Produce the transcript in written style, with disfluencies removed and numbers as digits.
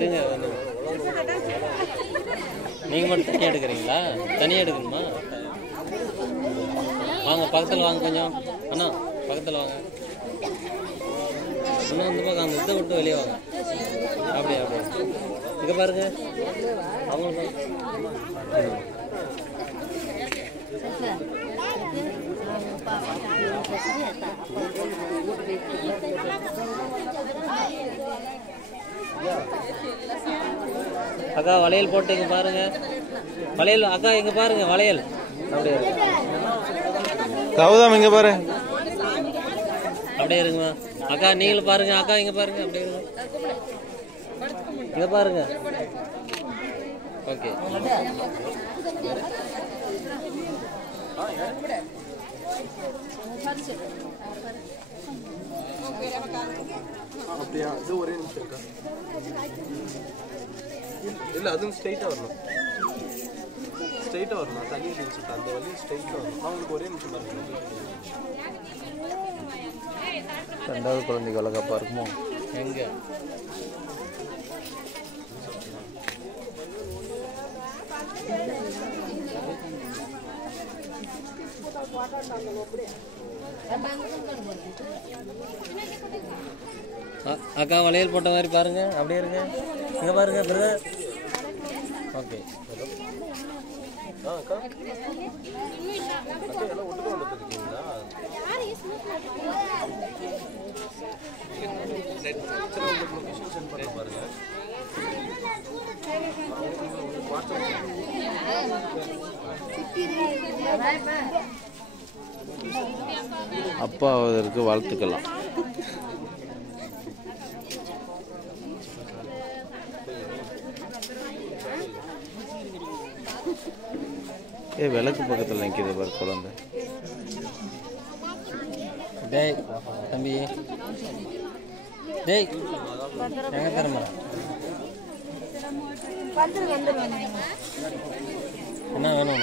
இருங்க. நீங்கள் மட்டும் தனியாக எடுக்கிறீங்களா? தனியாக எடுக்கணுமா? வாங்க பக்கத்தில் வாங்க கொஞ்சம். அண்ணா பக்கத்தில் வாங்க. இன்னும் வந்து பார்க்க அந்த இதை விட்டு வெளியே வாங்க. அப்படியே அப்படியே இங்கே பாருங்க. அவங்களுக்கு அக்கா வளையல் போட்டு இங்கே பாருங்க. வளையல் அக்கா இங்கே பாருங்க வளையல். அப்படியே கௌதம் இங்க பாரு. அப்படியே இருங்கம்மா. அக்கா நீங்களும் பாருங்க. அக்கா இங்கே பாருங்க. அப்படியே இருங்க. இங்கே பாருங்க. ஓகே அப்படியா? இது ஒரே நிமிஷம் இருக்கா? இல்லை அதுவும் ஸ்ட்ரைட்டாக வரணும். ஸ்ட்ரைட்டாக வரணும். தண்ணி நினச்சிட்டு அந்த வழியை ஸ்ட்ரைட்டாக வரணும். அவங்களுக்கு ஒரே நிமிஷம் பாருங்க. ரெண்டாவது குழந்தைக்கு வளர்க்கப்பா இருக்குமோ? எங்க அக்கா வளையல் போட்ட மாதிரி பாருங்க. அப்படியே இருங்க. இங்க பாருங்க பிரதர். ஓகே அக்கா எல்லாம் ஒட்டுக்க வந்துருக்கீங்களா? லொகேஷன் சென்ட் பண்ண பாருங்க. அப்பா அதற்கு வாழ்த்துக்கலாம். விளக்கு பக்கத்தில் நிற்கிது பாரு குழந்தை. டேய் தம்பி டேய் எங்க தரமா என்ன வேணும்?